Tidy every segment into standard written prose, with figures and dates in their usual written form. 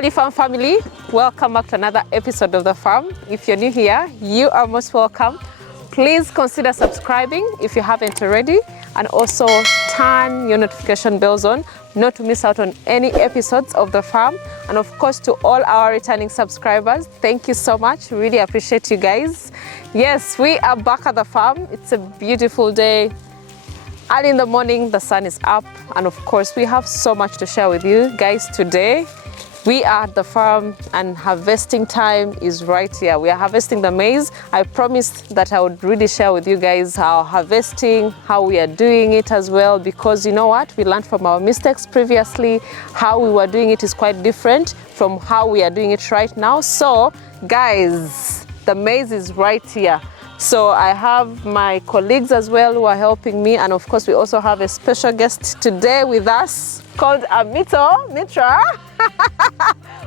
Valley Farm family, welcome back to another episode of The Farm. If you're new here, you are most welcome. Please consider subscribing if you haven't already, and also turn your notification bells on not to miss out on any episodes of The Farm. And of course, to all our returning subscribers, thank you so much. Really appreciate you guys. Yes, we are back at The Farm. It's a beautiful day. Early in the morning, the sun is up, and of course, we have so much to share with you guys today. We are at the farm and harvesting time is right here. We are harvesting the maize. I promised that I would really share with you guys our harvesting, how we are doing it as well, because you know what? We learned from our mistakes previously. How we were doing it is quite different from how we are doing it right now. So guys, the maize is right here. So I have my colleagues as well who are helping me, and of course we also have a special guest today with us called Mitra,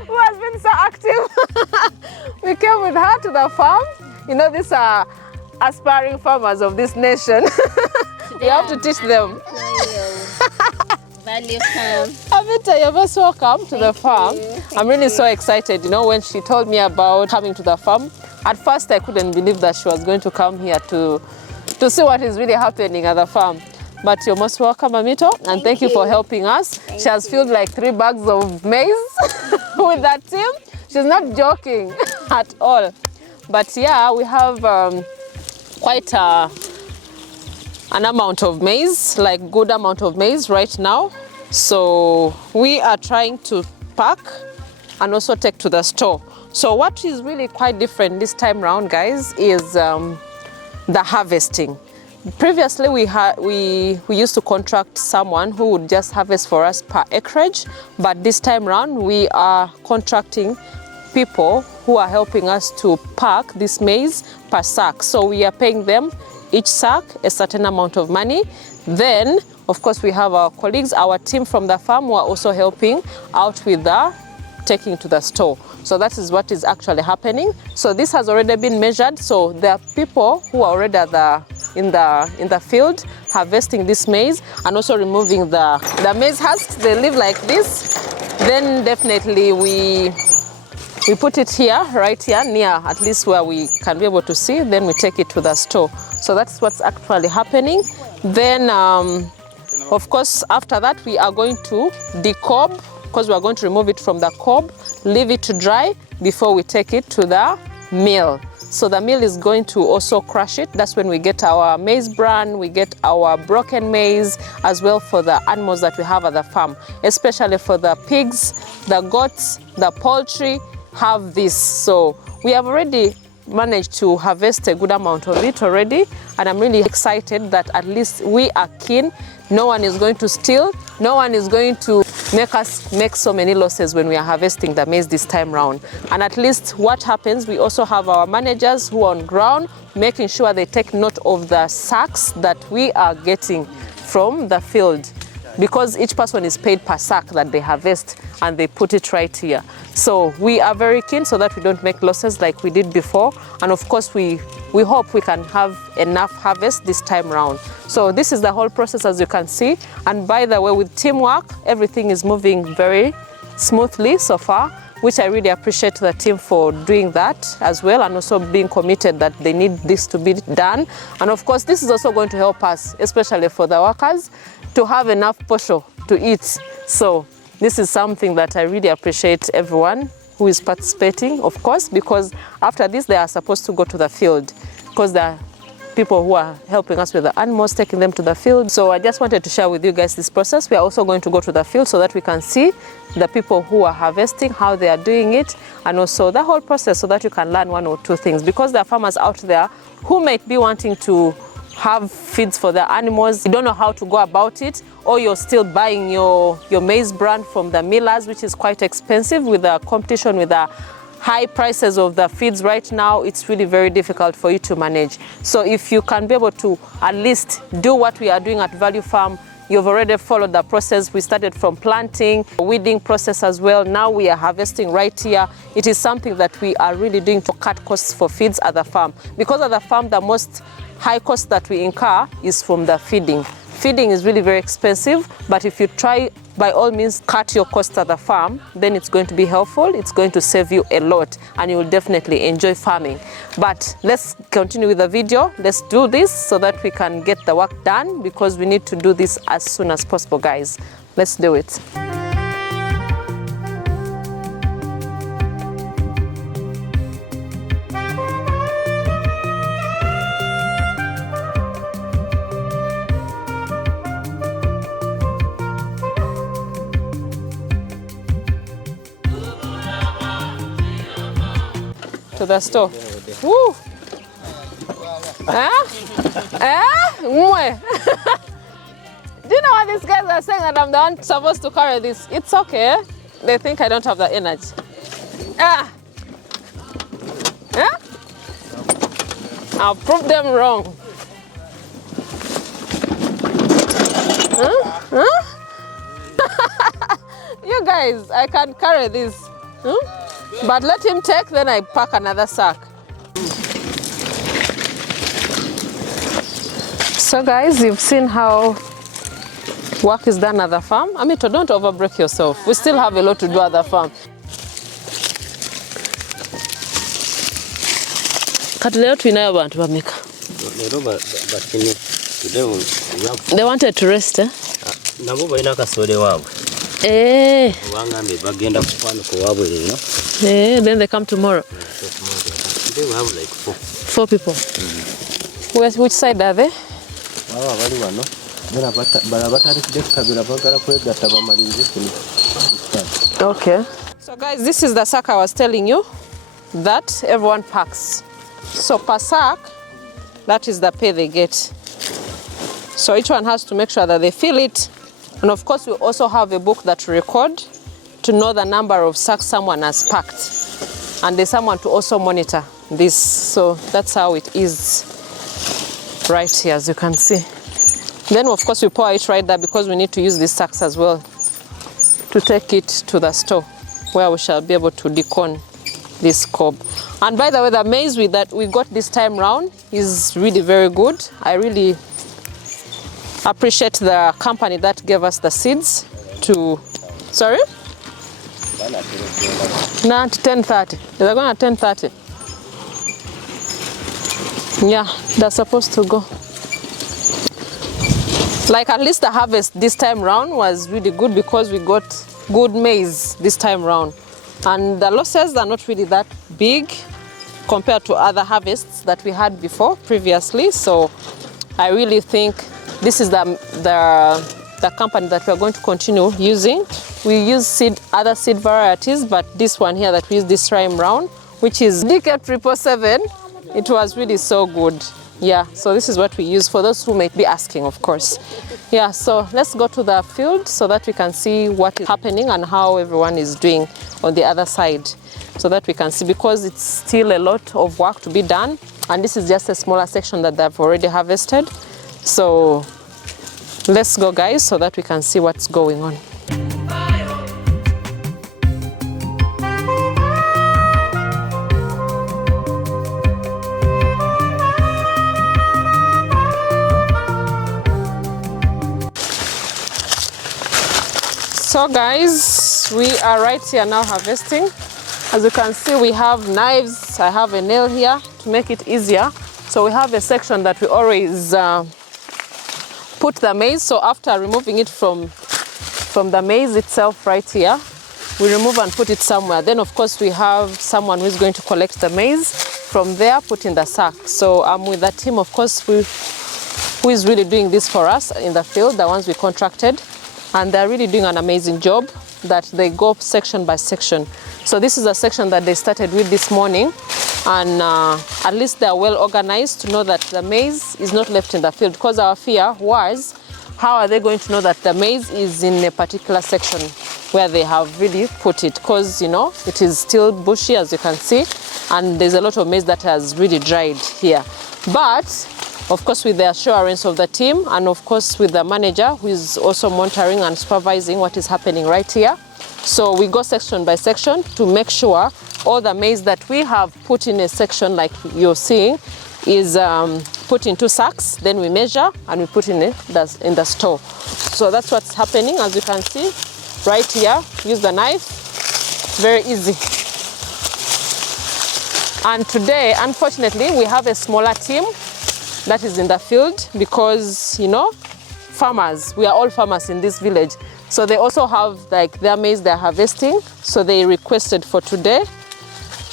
who has been so active. We came with her to the farm. You know, these are aspiring farmers of this nation. We have to teach them. Valley Farm. Amita, you're most welcome to the farm. I'm really so excited. You know, when she told me about coming to the farm, at first I couldn't believe that she was going to come here to see what is really happening at the farm. But you're most welcome, Amito, and thank you for helping us. She has filled like 3 bags of maize with that team. She's not joking at all. But yeah, we have quite an amount of maize, like good amount of maize right now. So we are trying to pack and also take to the store. So what is really quite different this time around, guys, is the harvesting. Previously, we used to contract someone who would just harvest for us per acreage, but this time around we are contracting people who are helping us to pack this maize per sack. So we are paying them each sack a certain amount of money. Then, of course, we have our colleagues, our team from the farm, who are also helping out with the taking to the store. So that is what is actually happening. So this has already been measured. So there are people who are already in the field harvesting this maize and also removing the maize husks. They live like this. Then definitely we put it here, right here, near at least where we can be able to see. Then we take it to the store. So that's what's actually happening. Then, of course, after that, we are going to decob, because we are going to remove it from the cob, leave it to dry before we take it to the mill. So the mill is going to also crush it. That's when we get our maize bran, we get our broken maize, as well for the animals that we have at the farm, especially for the pigs, the goats, the poultry have this. So we have already managed to harvest a good amount of it already, and I'm really excited that at least we are keen. No one is going to steal. No one is going to make us make so many losses when we are harvesting the maize this time round. And at least what happens, we also have our managers who are on ground, making sure they take note of the sacks that we are getting from the field, because each person is paid per sack that they harvest, and they put it right here. So we are very keen so that we don't make losses like we did before. And of course, we hope we can have enough harvest this time round. So this is the whole process, as you can see. And by the way, with teamwork, everything is moving very smoothly so far, which I really appreciate the team for doing that as well, and also being committed that they need this to be done. And of course, this is also going to help us, especially for the workers, to have enough posho to eat. So this is something that I really appreciate everyone who is participating, of course, because after this they are supposed to go to the field, because there are people who are helping us with the animals, taking them to the field. So I just wanted to share with you guys this process. We are also going to go to the field so that we can see the people who are harvesting, how they are doing it, and also the whole process, so that you can learn 1 or 2 things, because there are farmers out there who might be wanting to have feeds for the animals. You don't know how to go about it, or you're still buying your maize bran from the millers, which is quite expensive. With the competition with the high prices of the feeds right now, it's really very difficult for you to manage. So if you can be able to at least do what we are doing at Value Farm, you've already followed the process. We started from planting, weeding process as well. Now we are harvesting right here. It is something that we are really doing to cut costs for feeds at the farm. Because at the farm, the most high cost that we incur is from the feeding. Feeding is really very expensive, but if you try by all means cut your costs at the farm, then it's going to be helpful. It's going to save you a lot and you will definitely enjoy farming. But let's continue with the video. Let's do this so that we can get the work done, because we need to do this as soon as possible, guys. Let's do it. To the store. Woo! Do you know what these guys are saying, that I'm the one supposed to carry this? It's okay. They think I don't have the energy. I'll prove them wrong. You guys, I can carry this. But let him take, then I pack another sack. So guys, you've seen how work is done at the farm. I mean, don't overbreak yourself. We still have a lot to do at the farm. They wanted to rest, eh? Then they come tomorrow. Today we have like 4 people. Which side are they? Okay. So guys, this is the sack I was telling you that everyone packs. So per sack, that is the pay they get. So each one has to make sure that they fill it. And of course, we also have a book that we record to know the number of sacks someone has packed. And there's someone to also monitor this. So that's how it is right here, as you can see. Then of course we pour it right there, because we need to use these sacks as well to take it to the store where we shall be able to decon this cob. And by the way, the maize that we got this time round is really very good. I really appreciate the company that gave us the seeds to, sorry? Not 10:30. They're going at 10:30. Yeah, they're supposed to go. Like, at least the harvest this time round was really good, because we got good maize this time round. And the losses are not really that big compared to other harvests that we had before, previously. So I really think this is the company that we are going to continue using. We use other seed varieties, but this one here that we use this time round, which is DK777, it was really so good. Yeah, so this is what we use, for those who may be asking, of course. Yeah, so let's go to the field so that we can see what is happening and how everyone is doing on the other side, so that we can see, because it's still a lot of work to be done, and this is just a smaller section that they've already harvested. So let's go, guys, so that we can see what's going on. So guys, we are right here now harvesting. As you can see, we have knives. I have a nail here to make it easier. So we have a section that we always put the maize. So after removing it from the maize itself right here, we remove and put it somewhere. Then of course we have someone who is going to collect the maize from there, put in the sack. So I'm with the team, of course, who is really doing this for us in the field, the ones we contracted. And they're really doing an amazing job, that they go section by section. So this is a section that they started with this morning, and at least they're well organized to know that the maize is not left in the field, because our fear was, how are they going to know that the maize is in a particular section where they have really put it? Because, you know, it is still bushy, as you can see, and there's a lot of maize that has really dried here. But of course, with the assurance of the team, and of course with the manager, who is also monitoring and supervising what is happening right here. So we go section by section to make sure all the maize that we have put in a section like you're seeing is put into sacks, then we measure and we put in the store. So that's what's happening, as you can see right here. Use the knife, very easy. And today, unfortunately, we have a smaller team that is in the field because, you know, farmers, we are all farmers in this village. So they also have like their maize they're harvesting. So they requested for today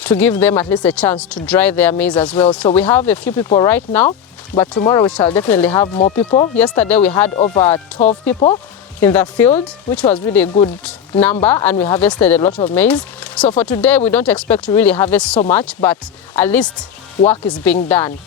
to give them at least a chance to dry their maize as well. So we have a few people right now, but tomorrow we shall definitely have more people. Yesterday we had over 12 people in the field, which was really a good number, and we harvested a lot of maize. So for today we don't expect to really harvest so much, but at least work is being done.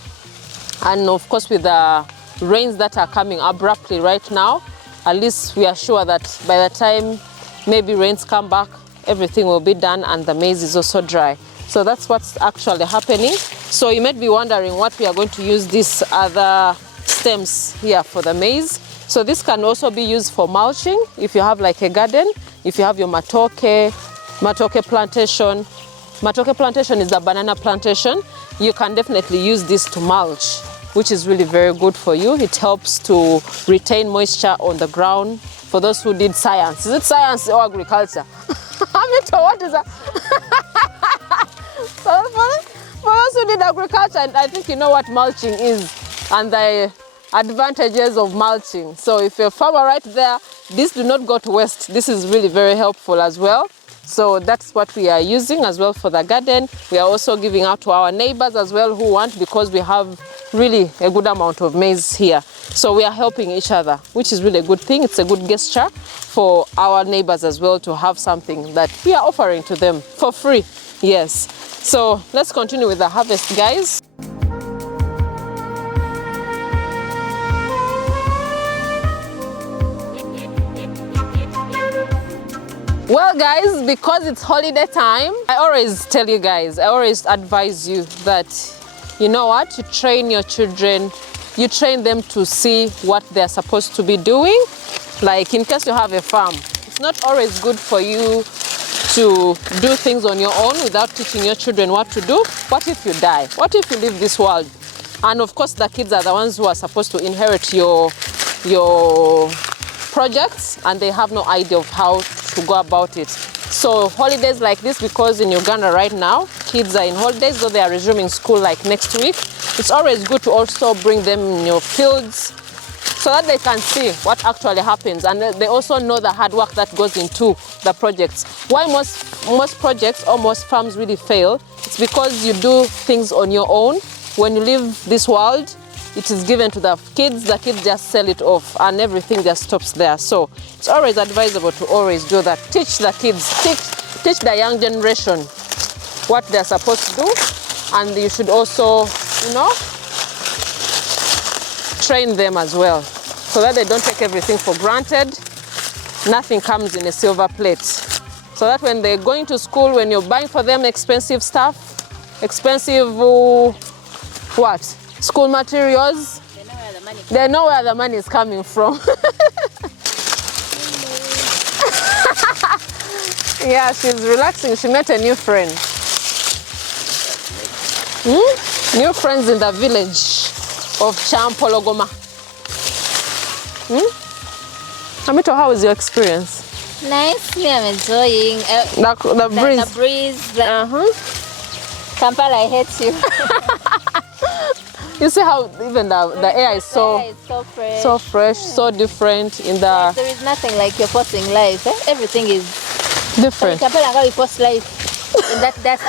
And of course with the rains that are coming abruptly right now, at least we are sure that by the time maybe rains come back, everything will be done and the maize is also dry. So that's what's actually happening. So you might be wondering what we are going to use these other stems here for the maize. So this can also be used for mulching if you have like a garden, if you have your matoke plantation. Matoke plantation is a banana plantation. You can definitely use this to mulch, which is really very good for you. It helps to retain moisture on the ground. For those who did science, is it science or agriculture? What is that? So for those who did agriculture, I think you know what mulching is and the advantages of mulching. So if you're a farmer right there, this do not go to waste. This is really very helpful as well. So that's what we are using as well for the garden. We are also giving out to our neighbors as well who want, because we have really a good amount of maize here. So we are helping each other, which is really a good thing. It's a good gesture for our neighbors as well to have something that we are offering to them for free. Yes. So let's continue with the harvest, guys. Well guys, because it's holiday time, I always tell you guys, I always advise you that, you know what, you train your children, you train them to see what they're supposed to be doing. Like in case you have a farm, it's not always good for you to do things on your own without teaching your children what to do. What if you die? What if you leave this world? And of course the kids are the ones who are supposed to inherit your projects, and they have no idea of how to go about it. So holidays like this, because in Uganda right now, kids are in holidays, though they are resuming school like next week. It's always good to also bring them in your fields so that they can see what actually happens, and they also know the hard work that goes into the projects. Why most projects or most farms really fail, it's because you do things on your own. When you leave this world, it is given to the kids just sell it off and everything just stops there. So it's always advisable to always do that. Teach the kids, teach the young generation what they're supposed to do, and you should also, you know, train them as well so that they don't take everything for granted. Nothing comes in a silver plate. So that when they're going to school, when you're buying for them expensive stuff, expensive school materials, they know where the money is coming from. Yeah, she's relaxing. She met a new friend. New friends in the village of Champologoma. Amito, how is your experience? Nice, me I'm enjoying The breeze. The breeze. Kampala, I hate you. You see how even the air is so fresh, so different in the... Like, there is nothing like you're posting life. Everything is different. In Kampala, we post life in that dust.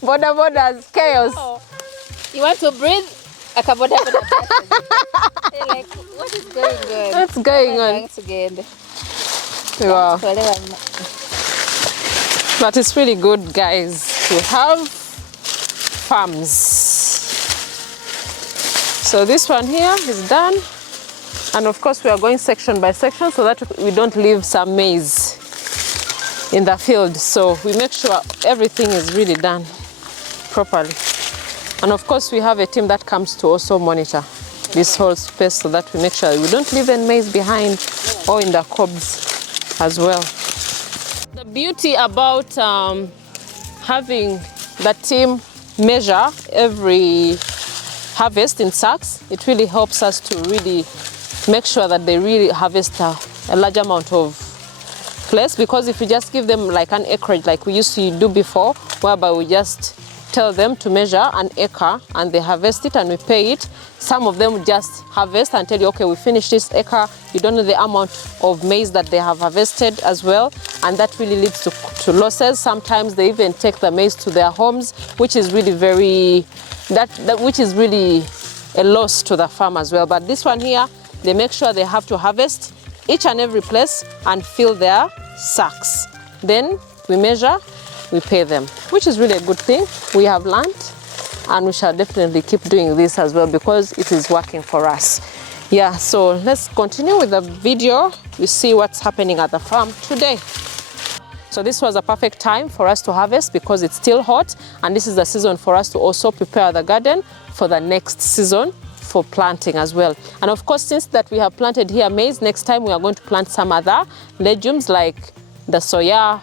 Borders, chaos. Oh. You want to breathe? Akaboda. Hey, like, what is going on? What's going on? Wow. But it's really good, guys, to have farms. So this one here is done. And of course we are going section by section so that we don't leave some maize in the field. So we make sure everything is really done properly. And of course we have a team that comes to also monitor this whole space so that we make sure we don't leave any maize behind or in the cobs as well. The beauty about having the team measure every harvest in sacks, it really helps us to really make sure that they really harvest a large amount of place, because if you just give them like an acreage like we used to do before, whereby we just tell them to measure an acre and they harvest it and we pay it, some of them just harvest and tell you, okay, we finished this acre. You don't know the amount of maize that they have harvested as well, and that really leads to losses. Sometimes they even take the maize to their homes, which is really which is really a loss to the farm as well. But this one here, they make sure they have to harvest each and every place and fill their sacks. Then we measure, we pay them, which is really a good thing. We have learned, and we shall definitely keep doing this as well because it is working for us. Yeah, so let's continue with the video. We see what's happening at the farm today. So this was a perfect time for us to harvest because it's still hot, and this is the season for us to also prepare the garden for the next season for planting as well. And of course, since that we have planted here maize, next time we are going to plant some other legumes like the soya,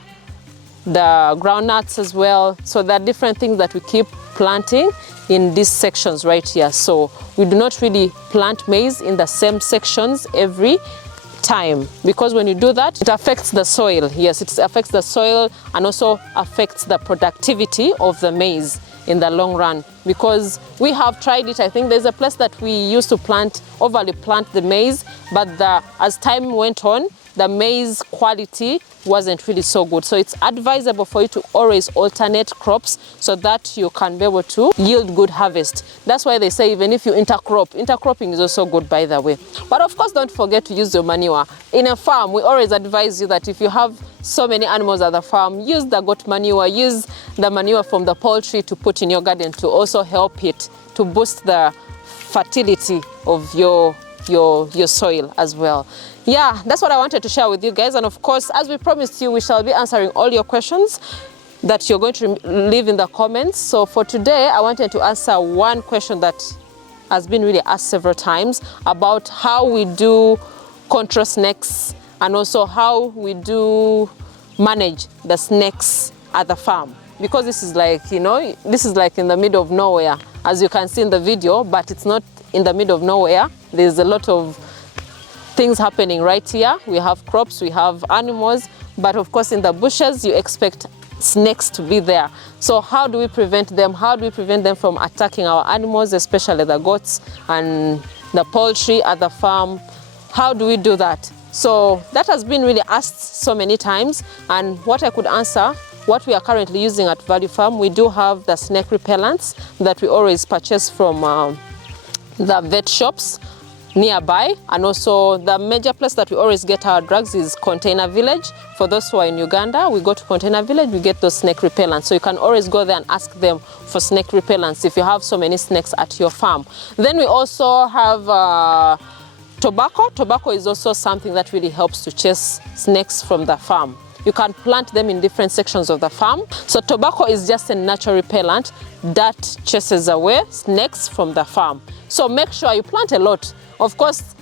the groundnuts as well. So there are different things that we keep planting in these sections right here. So we do not really plant maize in the same sections every time, because when you do that, it affects the soil. Yes, it affects the soil and also affects the productivity of the maize in the long run, because we have tried it. I think there's a place that we used to overly plant the maize, but as time went on, the maize quality wasn't really so good. So it's advisable for you to always alternate crops so that you can be able to yield good harvest. That's why they say even if you intercropping is also good, by the way. But of course, don't forget to use your manure. In a farm, we always advise you that if you have so many animals at the farm, use the goat manure, use the manure from the poultry to put in your garden to also help it to boost the fertility of your soil as well. Yeah, that's what I wanted to share with you guys. And of course, as we promised you, we shall be answering all your questions that you're going to leave in the comments. So for today, I wanted to answer one question that has been really asked several times about how we do control snakes and also how we do manage the snakes at the farm. Because this is like, this is like in the middle of nowhere, as you can see in the video, but it's not in the middle of nowhere. There's a lot of things happening right here. We have crops, we have animals, but of course in the bushes you expect snakes to be there. So how do we prevent them? How do we prevent them from attacking our animals, especially the goats and the poultry at the farm? How do we do that? So that has been really asked so many times, and what I could answer, what we are currently using at Value Farm, we do have the snake repellents that we always purchase from the vet shops nearby, and also the major place that we always get our drugs is Container Village. For those who are in Uganda, we go to Container Village, we get those snake repellents. So you can always go there and ask them for snake repellents if you have so many snakes at your farm. Then we also have tobacco. Tobacco is also something that really helps to chase snakes from the farm. You can plant them in different sections of the farm. So tobacco is just a natural repellent that chases away snakes from the farm. So make sure you plant a lot. Of course,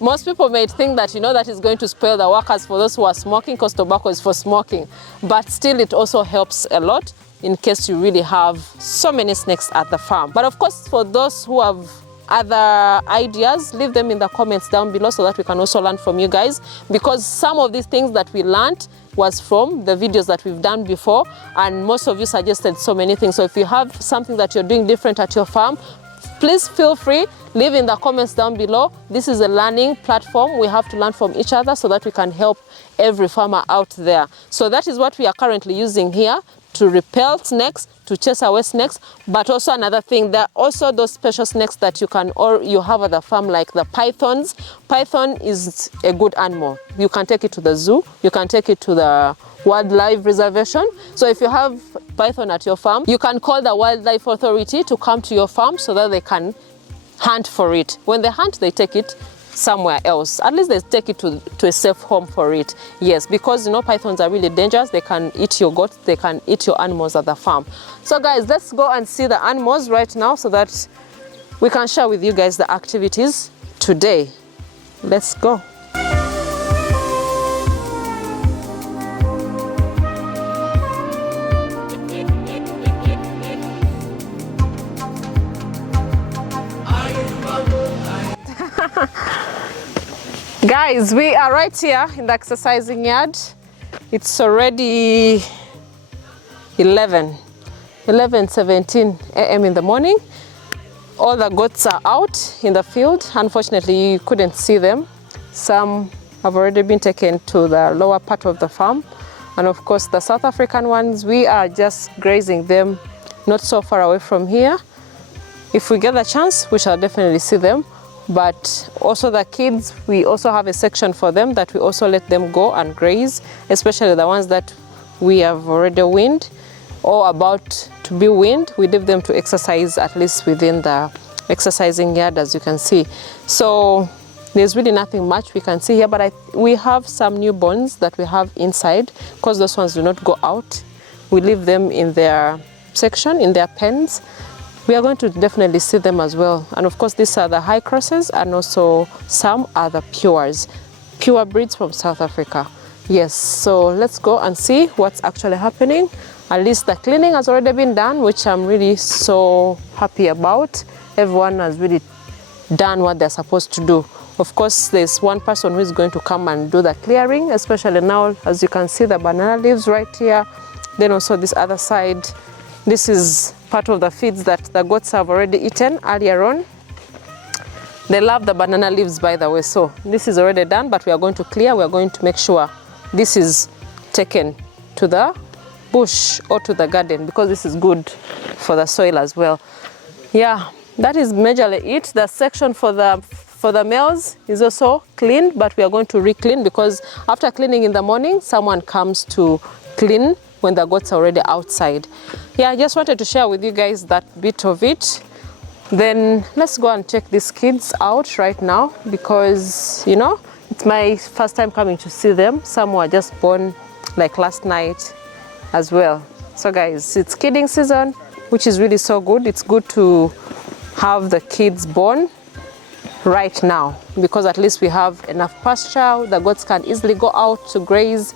most people may think that, that is going to spoil the workers for those who are smoking, because tobacco is for smoking. But still, it also helps a lot in case you really have so many snakes at the farm. But of course, for those who have other ideas, leave them in the comments down below so that we can also learn from you guys, because some of these things that we learned was from the videos that we've done before, and most of you suggested so many things. So if you have something that you're doing different at your farm, please feel free, leave in the comments down below. This is a learning platform. We have to learn from each other so that we can help every farmer out there. So that is what we are currently using here to repel snakes, to chase away snakes. But also another thing, there are also those special snakes that you have at the farm, like the pythons. Python is a good animal. You can take it to the zoo, you can take it to the wildlife reservation. So if you have python at your farm, you can call the wildlife authority to come to your farm so that they can hunt for it. When they hunt, they take it somewhere else. At least they take it to a safe home for it. Yes, because pythons are really dangerous. They can eat your goats, they can eat your animals at the farm. So guys, let's go and see the animals right now so that we can share with you guys the activities today. Let's go. Guys, we are right here in the exercising yard. It's already 11:17 a.m. in the morning. All the goats are out in the field. Unfortunately, you couldn't see them. Some have already been taken to the lower part of the farm. And of course, the South African ones, we are just grazing them not so far away from here. If we get the chance, we shall definitely see them. But also the kids, we also have a section for them that we also let them go and graze, especially the ones that we have already weaned or about to be weaned. We leave them to exercise at least within the exercising yard, as you can see. So there's really nothing much we can see here, but we have some newborns that we have inside because those ones do not go out. We leave them in their section, in their pens. We are going to definitely see them as well. And of course, these are the high crosses and also some are the pures, pure breeds from South Africa. Yes, so let's go and see what's actually happening. At least the cleaning has already been done, which I'm really so happy about. Everyone has really done what they're supposed to do. Of course, there's one person who is going to come and do the clearing, especially now, as you can see, the banana leaves right here. Then also this other side, this is part of the feeds that the goats have already eaten earlier on. They love the banana leaves, by the way, so this is already done, but we are going to clear. We are going to make sure this is taken to the bush or to the garden because this is good for the soil as well. Yeah, that is majorly it. The section for the males is also cleaned, but we are going to re-clean because after cleaning in the morning, someone comes to clean when the goats are already outside. Yeah, I just wanted to share with you guys that bit of it. Then let's go and check these kids out right now because, you know, it's my first time coming to see them. Some were just born like last night as well. So guys, it's kidding season, which is really so good. It's good to have the kids born right now because at least we have enough pasture. The goats can easily go out to graze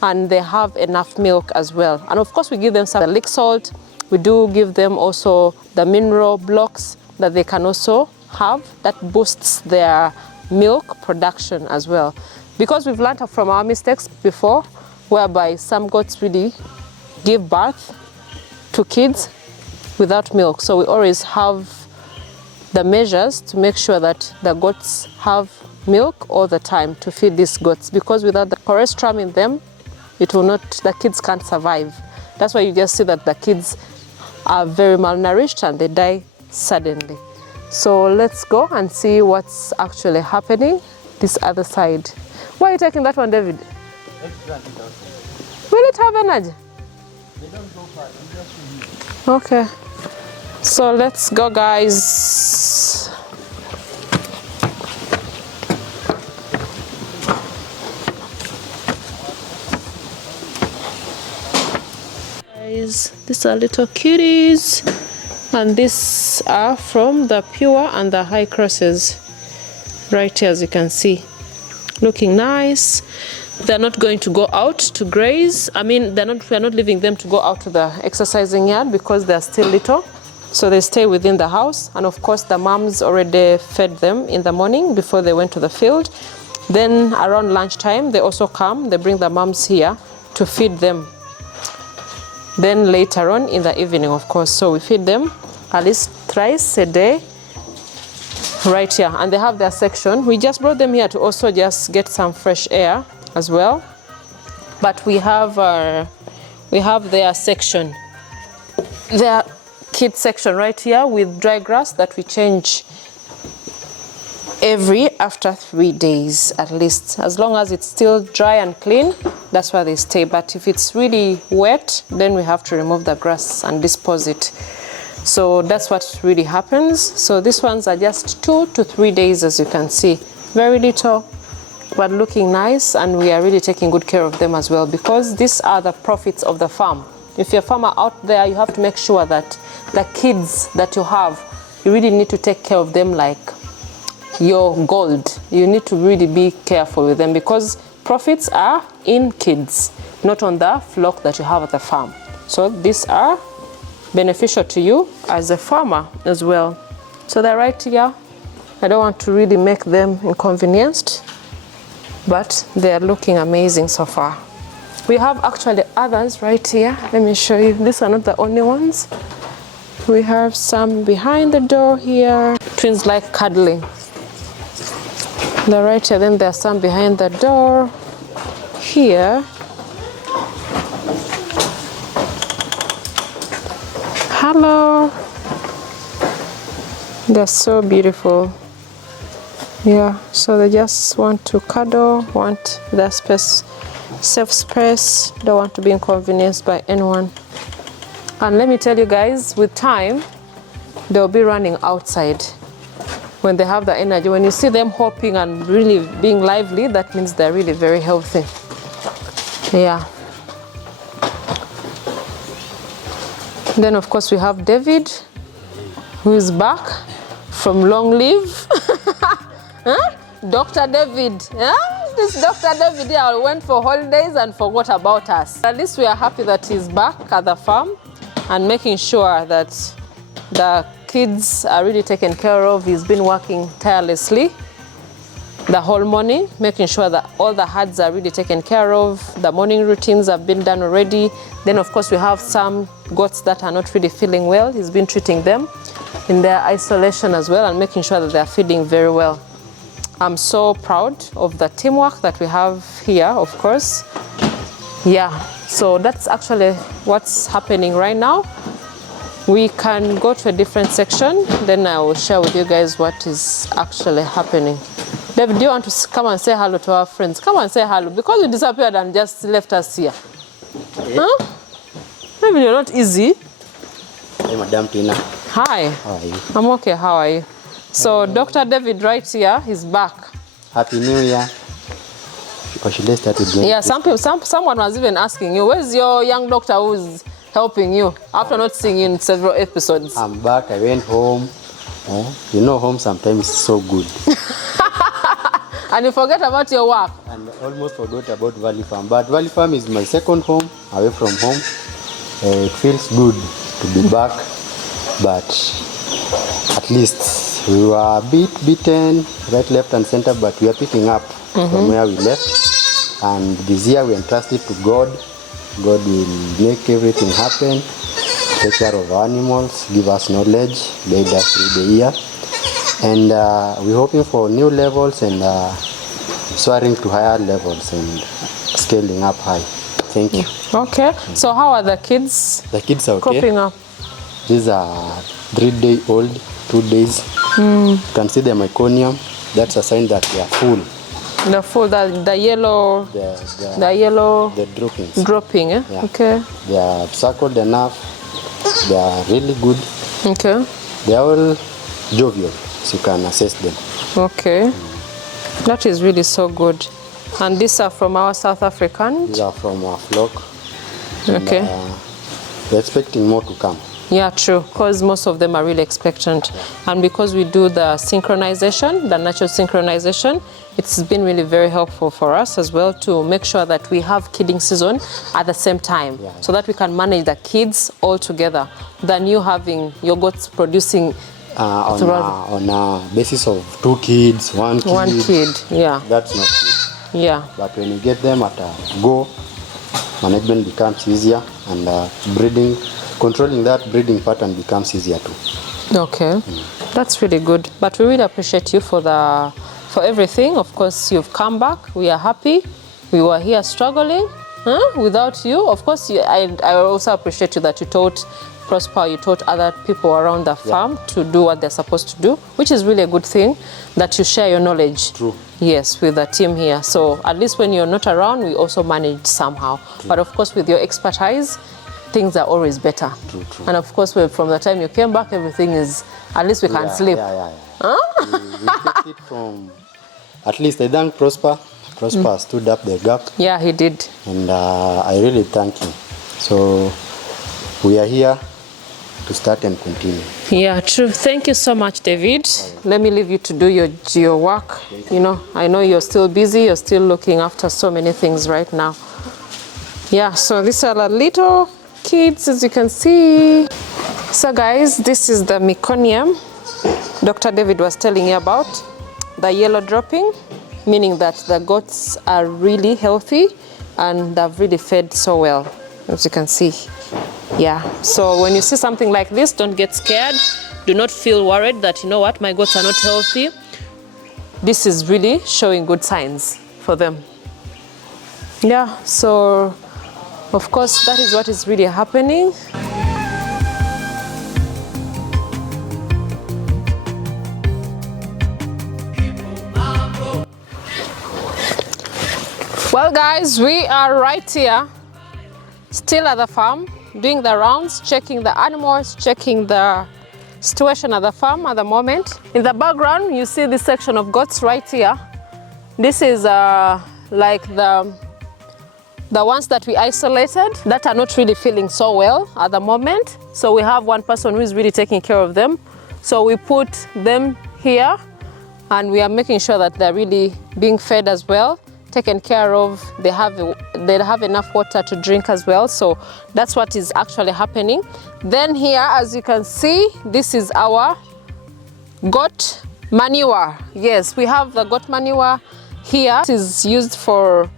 and they have enough milk as well. And of course we give them some lick salt. We do give them also the mineral blocks that they can also have that boosts their milk production as well. Because we've learned from our mistakes before, whereby some goats really give birth to kids without milk. So we always have the measures to make sure that the goats have milk all the time to feed these goats, because without the cholesterol in them, it will not, the kids can't survive. That's why you just see that the kids are very malnourished and they die suddenly. So let's go and see what's actually happening this other side. Why are you taking that one, David? Will it have energy? They don't go far, just okay. So let's go, guys. These are little cuties, and these are from the pure and the high crosses right here, as you can see, looking nice. They're not going to go out to graze. I mean, we're not leaving them to go out to the exercising yard because they're still little. So they stay within the house. And of course, the moms already fed them in the morning before they went to the field. Then around lunchtime, they also come, they bring the moms here to feed them. Then later on in the evening, of course. So we feed them at least thrice a day right here. And they have their section. We just brought them here to also just get some fresh air as well. But we have their section, their kids section right here with dry grass that we change after 3 days at least. As long as it's still dry and clean, that's where they stay. But if it's really wet, then we have to remove the grass and dispose it. So that's what really happens. So these ones are just 2 to 3 days, as you can see. Very little, but looking nice, and we are really taking good care of them as well, because these are the profits of the farm. If you're a farmer out there, you have to make sure that the kids that you have, you really need to take care of them like your gold. You need to really be careful with them, because profits are in kids, not on the flock that you have at the farm. So these are beneficial to you as a farmer as well. So they're right here. I don't want to really make them inconvenienced. but they're looking amazing so far. We have actually others right here. Let me show you. These are not the only ones. We have some behind the door here. Twins like cuddling. They're right here. Then there's some behind the door here. Hello. They're so beautiful. Yeah, so they just want to cuddle, want their space, safe space, don't want to be inconvenienced by anyone. And let me tell you guys, with time, they'll be running outside when they have the energy. When you see them hopping and really being lively, that means they're really very healthy. Yeah. Then of course we have David, who is back from long leave. Huh? Dr. David, this Dr. David here went for holidays and forgot about us. At least we are happy that he's back at the farm and making sure that the kids are really taken care of. He's been working tirelessly the whole morning, making sure that all the herds are really taken care of. The morning routines have been done already. Then of course we have some goats that are not really feeling well. He's been treating them in their isolation as well and making sure that they're feeding very well. I'm so proud of the teamwork that we have here, of course. Yeah, so that's actually what's happening right now. We can go to a different section, then I will share with you guys what is actually happening. David, do you want to come and say hello to our friends? Come and say hello, because you disappeared and just left us here. Yeah. Huh? Maybe you're not easy. Hey, Madam Tina. Hi. How are you? I'm okay, how are you? So Dr. David right here, he's back. Happy New Year. Or should I start with Yeah, someone was even asking you, where's your young doctor who's helping you after not seeing you in several episodes? I'm back. I went home. You know, home sometimes is so good. And you forget about your work. And I almost forgot about Valley Farm. But Valley Farm is my second home, away from home. It feels good to be back. But at least we were a bit beaten, right, left, and center, but we are picking up from where we left. And this year we entrusted to God. God will make everything happen, take care of animals, give us knowledge, guide us through the year. And we're hoping for new levels and soaring to higher levels and scaling up high. Thank you. Okay, so how are the kids? The kids are okay. Coping up? These are 3-day-old, 2 days. You can see the meconium. That's a sign that they are full. The full, the yellow, the yellow. The droppings. Dropping, eh? Yeah. Okay. They are circled enough. They are really good. Okay. They are all jovial, so you can assess them. Okay. That is really so good. And these are from our South African? These are from our flock. Okay. And, we're expecting more to come. Yeah, true, because most of them are really expectant. And because we do the synchronization, the natural synchronization, it's been really very helpful for us as well to make sure that we have kidding season at the same time, so that we can manage the kids all together than you having your goats producing on a basis of 2 kids, 1 kid. 1 kid, yeah. That's not good. Yeah. But when you get them at a go, management becomes easier, and breeding, controlling that breeding pattern becomes easier too. Okay, that's really good. But we really appreciate you for everything. Of course, you've come back. We are happy. We were here struggling without you. Of course, I also appreciate you that you taught Prosper, you taught other people around the farm to do what they're supposed to do, which is really a good thing, that you share your knowledge. True. Yes, with the team here. So at least when you're not around, we also manage somehow. True. But of course, with your expertise, things are always better. True. And of course, from the time you came back, everything is, at least we can sleep. Huh? We take it from, at least I thank Prosper. Prosper stood up the gap. Yeah, he did. And I really thank him. So we are here to start and continue. Yeah, true. Thank you so much, David. Let me leave you to do your work. You know, I know you're still busy. You're still looking after so many things right now. Yeah, so these are the little kids, as you can see. So guys, this is the meconium Dr. David was telling you about, the yellow dropping. meaning that the goats are really healthy and they've really fed so well, as you can see. Yeah, so when you see something like this, don't get scared. Do not feel worried that, you know what, my goats are not healthy. This is really showing good signs for them. Yeah, so of course that is what is really happening. Well guys, we are right here, still at the farm, doing the rounds, checking the animals, checking the situation at the farm at the moment. In the background, you see this section of goats right here. This is like the ones that we isolated that are not really feeling so well at the moment. So we have one person who is really taking care of them. So we put them here and we are making sure that they're really being fed as well, taken care of. They have enough water to drink as well. So that's what is actually happening. Then here, as you can see, this is our goat manure. Yes, we have the goat manure here. It is used for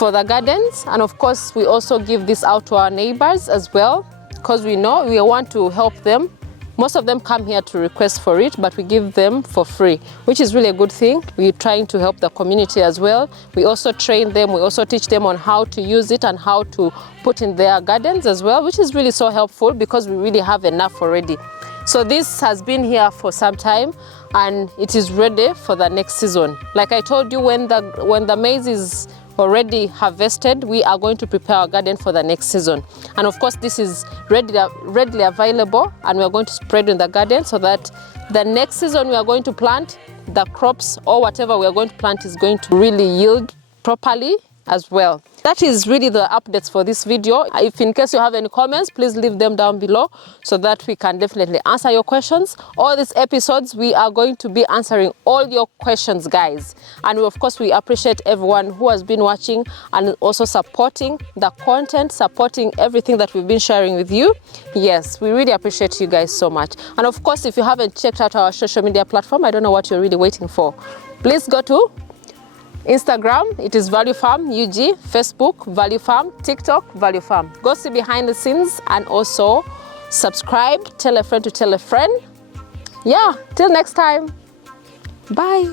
the gardens, and of course we also give this out to our neighbors as well, because we know we want to help them. Most of them come here to request for it, but we give them for free, which is really a good thing. We're trying to help the community as well. We also train them, we also teach them on how to use it and how to put in their gardens as well, which is really so helpful because we really have enough already. So this has been here for some time and it is ready for the next season. Like I told you, when the maize is already harvested, we are going to prepare our garden for the next season. And of course, this is readily available and we are going to spread in the garden so that the next season we are going to plant, the crops or whatever we are going to plant is going to really yield properly as well. That is really the updates for this video. If in case you have any comments, please leave them down below so that we can definitely answer your questions. All these episodes, we are going to be answering all your questions, guys. And of course, we appreciate everyone who has been watching and also supporting the content, supporting everything that we've been sharing with you. Yes, we really appreciate you guys so much. And of course, if you haven't checked out our social media platform, I don't know what you're really waiting for. Please go to Instagram, it is Value Farm UG, Facebook, Value Farm, TikTok, Value Farm. Go see behind the scenes and also subscribe, tell a friend to tell a friend. Yeah, till next time. Bye.